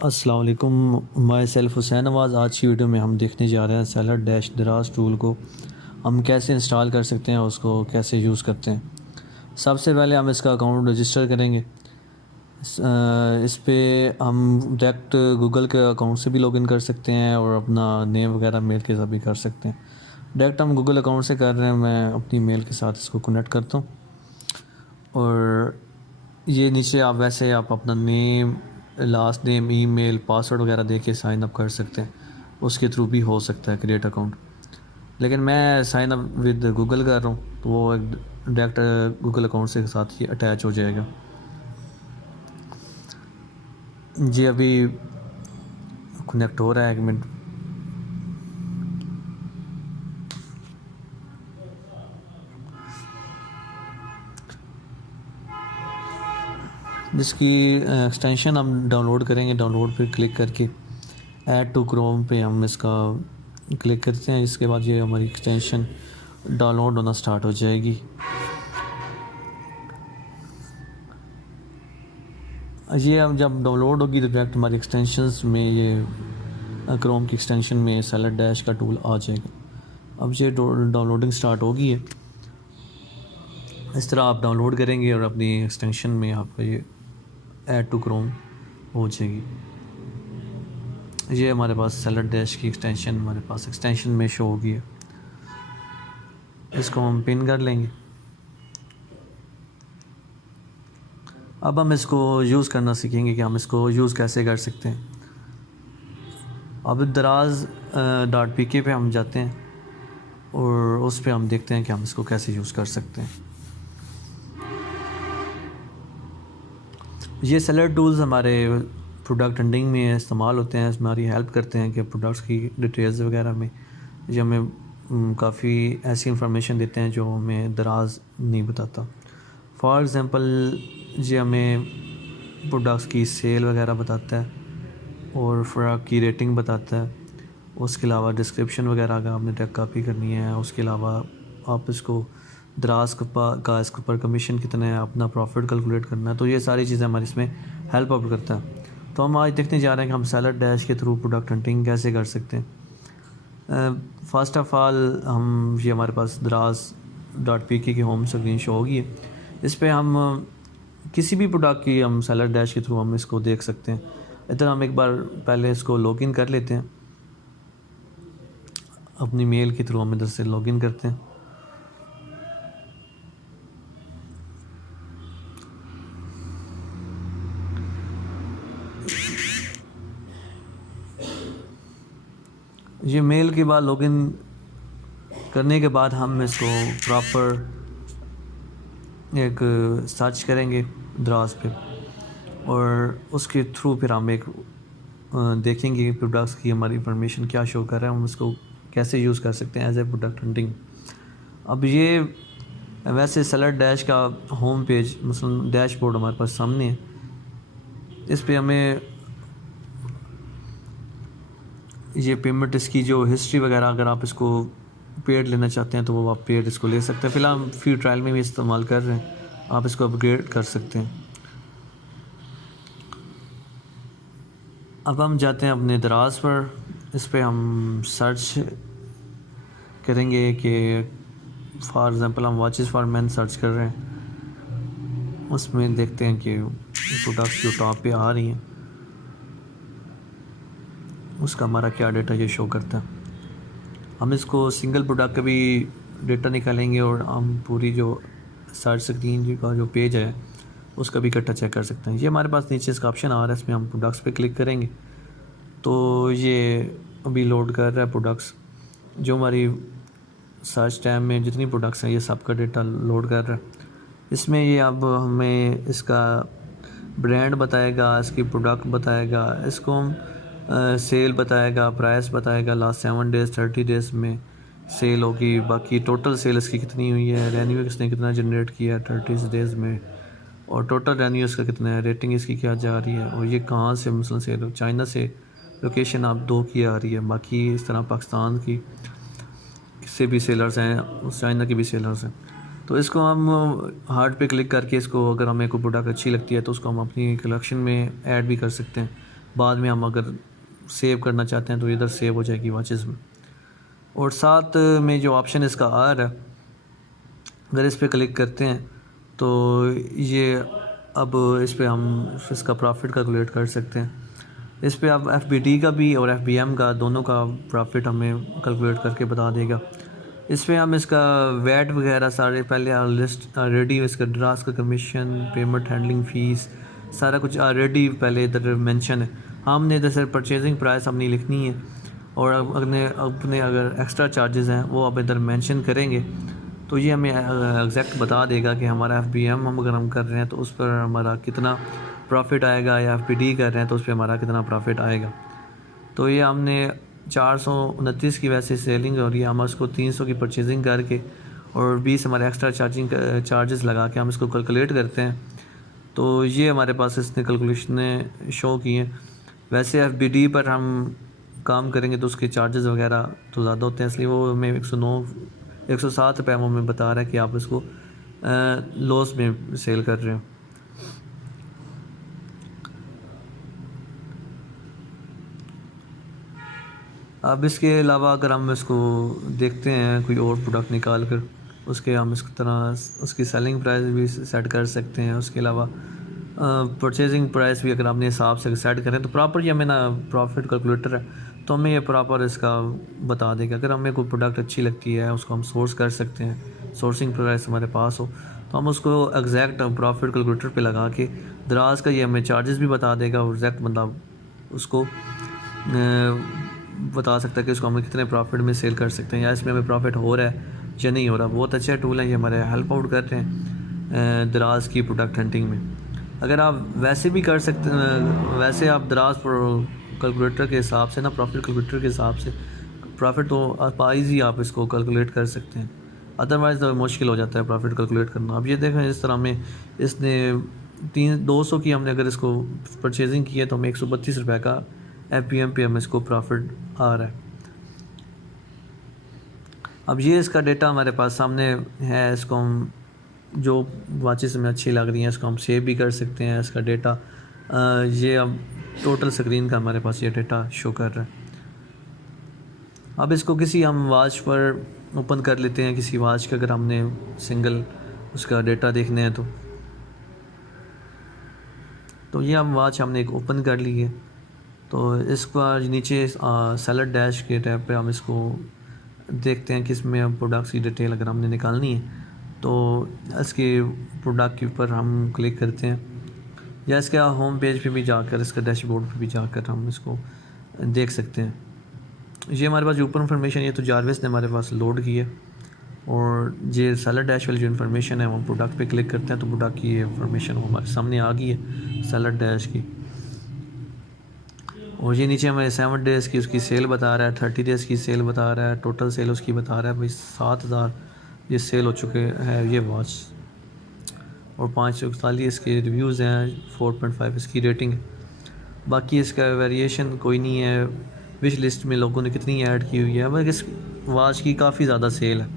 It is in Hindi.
अस्सलाम वालेकुम। माई सेल्फ हुसैन नवाज़। आज की वीडियो में हम देखने जा रहे हैं सेलर डैश दराज टूल को हम कैसे इंस्टॉल कर सकते हैं, उसको कैसे यूज़ करते हैं। सबसे पहले हम इसका अकाउंट रजिस्टर करेंगे। इस पे हम डायरेक्ट गूगल के अकाउंट से भी लॉगिन कर सकते हैं और अपना नेम वगैरह मेल के साथ भी कर सकते हैं। डायरेक्ट हम गूगल अकाउंट से कर रहे हैं, मैं अपनी मेल के साथ इसको कनेक्ट करता हूँ। और ये नीचे आप वैसे आप अपना name, last name, email, password वगैरह दे के साइन अप कर सकते हैं। उसके थ्रू भी हो सकता है क्रिएट अकाउंट, लेकिन मैं साइन अप विद गूगल कर रहा हूँ तो वो एक डायरेक्ट गूगल अकाउंट से साथ ही अटैच हो जाएगा। जी अभी कनेक्ट हो रहा है, 1 मिनट। जिसकी एक्सटेंशन हम डाउनलोड करेंगे, डाउनलोड पे क्लिक करके ऐड टू क्रोम पे हम इसका क्लिक करते हैं। इसके बाद ये हमारी एक्सटेंशन डाउनलोड होना स्टार्ट हो जाएगी। ये अब जब डाउनलोड होगी तो डायरेक्ट हमारी एक्सटेंशंस में ये क्रोम की एक्सटेंशन में सेलर डैश का टूल आ जाएगा। अब ये डाउनलोडिंग स्टार्ट होगी है। इस तरह आप डाउनलोड करेंगे और अपनी एक्सटेंशन में आपका ये ऐड टू क्रोम हो जाएगी। ये हमारे पास सेलर डैश की एक्सटेंशन हमारे पास एक्सटेंशन में शो होगी है। इसको हम पिन कर लेंगे। अब हम इसको यूज़ करना सीखेंगे कि हम इसको यूज़ कैसे कर सकते हैं। अब दराज .pk पे हम जाते हैं और उस पे हम देखते हैं कि हम इसको कैसे यूज़ कर सकते हैं। ये सेलर टूल्स हमारे प्रोडक्ट हंटिंग में इस्तेमाल होते हैं, हमारी हेल्प करते हैं कि प्रोडक्ट्स की डिटेल्स वगैरह में ये हमें काफ़ी ऐसी इंफॉर्मेशन देते हैं जो हमें दराज नहीं बताता। फॉर एग्ज़ाम्पल ये हमें प्रोडक्ट्स की सेल वगैरह बताता है और फ़र्क की रेटिंग बताता है। उसके अलावा डिस्क्रिप्शन वगैरह अगर आपने टेक कॉपी करनी है, उसके अलावा आप इसको दराज का इसके ऊपर कमीशन कितना है, अपना प्रॉफिट कैलकुलेट करना है, तो ये सारी चीज़ें हमारी इसमें हेल्प आउट करता है। तो हम आज देखने जा रहे हैं कि हम सेलर डैश के थ्रू प्रोडक्ट हंटिंग कैसे कर सकते हैं। फ़र्स्ट ऑफ़ ऑल हम ये हमारे पास दराज.pk की होम स्क्रीन शो होगी है। इस पर हम किसी भी प्रोडक्ट की हम सेलर डैश के थ्रू हम इसको देख सकते हैं। इधर हम एक बार पहले इसको लॉगिन कर लेते हैं, अपनी मेल के थ्रू हम इधर से लॉगिन करते हैं। ये मेल के बाद लॉगिन करने के बाद हम इसको प्रॉपर एक सर्च करेंगे दराज पे और उसके थ्रू फिर हम एक देखेंगे प्रोडक्ट्स की हमारी इंफॉर्मेशन क्या शो कर रहा है, हम उसको कैसे यूज़ कर सकते हैं एज ए प्रोडक्ट हंटिंग। अब ये वैसे सेलर डैश का होम पेज मसलन डैशबोर्ड हमारे पास सामने है। इस पे हमें ये पेमेंट, इसकी जो हिस्ट्री वगैरह, अगर आप इसको पेड लेना चाहते हैं तो वो आप पेड इसको ले सकते हैं। फ़िलहाल हम फ्री ट्रायल में भी इस्तेमाल कर रहे हैं, आप इसको अपग्रेड कर सकते हैं। अब हम जाते हैं अपने दराज पर। इस पे हम सर्च करेंगे कि फॉर एग्ज़ाम्पल हम वॉचेस फॉर मैन सर्च कर रहे हैं। उसमें देखते हैं कि प्रोडक्ट्स जो टॉप पे आ रही हैं उसका हमारा क्या डेटा ये शो करता है। हम इसको सिंगल प्रोडक्ट का भी डेटा निकालेंगे और हम पूरी जो सर्च स्क्रीन का जो पेज है उसका भी इकट्ठा चेक कर सकते हैं। ये हमारे पास नीचे इसका ऑप्शन आ रहा है, इसमें हम प्रोडक्ट्स पे क्लिक करेंगे तो ये अभी लोड कर रहा है प्रोडक्ट्स। जो हमारी सर्च टैब में जितनी प्रोडक्ट्स हैं ये सब का डेटा लोड कर रहा है। इसमें ये अब हमें इसका ब्रांड बताएगा, इसकी प्रोडक्ट बताएगा, इसको हम सेल बताएगा, प्राइस बताएगा, लास्ट 7 डेज़ 30 डेज़ में सेल होगी, बाकी टोटल सेल इसकी कितनी हुई है, रेवेन्यू किसने कितना जनरेट किया है 30 डेज़ में, और टोटल रेवेन्यू इसका कितना है, रेटिंग इसकी क्या जा रही है, और ये कहाँ से मसलन सेल हो, चाइना से लोकेशन आप 2 की आ रही है, बाकी इस तरह पाकिस्तान की से भी सेलर्स हैं, चाइना की भी सेलर्स हैं। तो इसको हम हार्ट पे क्लिक करके इसको अगर हमें कोई प्रोडक्ट अच्छी लगती है तो उसको हम अपनी कलेक्शन में ऐड भी कर सकते हैं। बाद में हम अगर सेव करना चाहते हैं तो इधर सेव हो जाएगी वॉचेस में। और साथ में जो ऑप्शन इसका आ रहा है, अगर इस पर क्लिक करते हैं तो ये अब इस पर हम इसका प्रॉफिट कैलकुलेट कर सकते हैं। इस पे आप FBT का भी और FBM का दोनों का प्रॉफिट हमें कैलकुलेट करके बता देगा। इस पे हम इसका वैट वगैरह सारे पहले लिस्ट ऑलरेडी, इसका ड्रास का कमीशन, पेमेंट हैंडलिंग फ़ीस, सारा कुछ ऑलरेडी पहले इधर मेंशन है। हमने इधर सिर्फ परचेजिंग प्राइस अपनी लिखनी है और अपने अगर एक्स्ट्रा चार्जेस हैं वो आप इधर मेंशन करेंगे तो ये हमें एग्जैक्ट बता देगा कि हमारा FBM अगर हम कर रहे हैं तो उस पर हमारा कितना प्रॉफिट आएगा, या FBT कर रहे हैं तो उस पर हमारा कितना प्रॉफिट आएगा। तो ये हमने 429 की वैसे सेलिंग हो रही है, हम उसको 300 की परचेजिंग करके और 20 हमारे एक्स्ट्रा चार्जेस लगा के हम इसको कैलकुलेट करते हैं। तो ये हमारे पास इसने कैलकुलेशनें शो की हैं। वैसे FBT पर हम काम करेंगे तो उसके चार्जेस वगैरह तो ज़्यादा होते हैं, इसलिए वो हमें 107 रुपये हमें बता रहा है कि आप इसको लॉस में सेल कर रहे हो। अब इसके अलावा अगर हम इसको देखते हैं कोई और प्रोडक्ट निकाल कर, उसके हम इस तरह उसकी सेलिंग प्राइस भी सेट कर सकते हैं। उसके अलावा परचेजिंग प्राइस भी अगर आपने हिसाब से सेट करें तो प्रॉपर ये हमें ना प्रॉफिट कैलकुलेटर है तो हमें ये प्रॉपर इसका बता देगा। अगर हमें कोई प्रोडक्ट अच्छी लगती है उसको हम सोर्स कर सकते हैं, सोर्सिंग प्राइस हमारे पास हो तो हम उसको एग्जैक्ट प्रॉफिट कैलकुलेटर पे लगा के दराज का ये हमें चार्जेस भी बता देगा और एग्जैक्ट मतलब उसको बता सकता है कि उसको हम कितने प्रॉफिट में सेल कर सकते हैं या इसमें हमें प्रॉफिट हो रहा है या नहीं हो रहा। बहुत अच्छा टूल है ये, हमारे हेल्प आउट करते हैं दराज की प्रोडक्ट हंटिंग में। अगर आप वैसे भी कर सकते वैसे आप दराज कैलकुलेटर के हिसाब से ना, प्रॉफिट कैलकुलेटर के हिसाब से प्रॉफिट तो आपाइज ही आप इसको कैलकुलेट कर सकते हैं, अदरवाइज़ तो मुश्किल हो जाता है प्रॉफिट कैलकुलेट करना। अब ये देखें इस तरह में इसने 200 की हमने अगर इसको परचेजिंग की है तो हमें 132 रुपये का FBM पे हमें इसको प्रॉफिट आ रहा है। अब ये इसका डेटा हमारे पास सामने है, इसको हम जो वाचेस हमें अच्छी लग रही हैं इसको हम सेव भी कर सकते हैं। इसका डेटा ये अब टोटल स्क्रीन का हमारे पास ये डेटा शो कर रहा है। अब इसको किसी हम वॉच पर ओपन कर लेते हैं, किसी वॉच का अगर हमने सिंगल उसका डेटा देखने हैं तो ये हम वॉच हमने एक ओपन कर ली है। तो इसका नीचे सेलर डैश के टैब पे हम इसको देखते हैं कि इसमें प्रोडक्ट्स की डिटेल अगर हमने निकालनी है तो इसके प्रोडक्ट के ऊपर हम क्लिक करते हैं या इसके होम पेज पे भी जाकर इसका डैशबोर्ड पे भी जाकर हम इसको देख सकते हैं। ये हमारे पास जो ऊपर इन्फॉर्मेशन ये तो जारविस ने हमारे पास लोड की है और ये सेलर डैश वाली जो इन्फॉर्मेशन है वो प्रोडक्ट पे क्लिक करते हैं तो प्रोडक्ट की ये इन्फॉर्मेशन हमारे सामने आ गई है सेलर डैश की। और ये नीचे हमें 7 डेज़ की उसकी सेल बता रहा है, 30 डेज़ की सेल बता रहा है, टोटल सेल उसकी बता रहा है भाई 7000 ये सेल हो चुके हैं ये वॉच, और 541 इसके रिव्यूज़ हैं, 4.5 इसकी रेटिंग है। बाकी इसका वेरिएशन कोई नहीं है, विश लिस्ट में लोगों ने कितनी ऐड की हुई है, बस इस वॉच की काफ़ी ज़्यादा सेल है।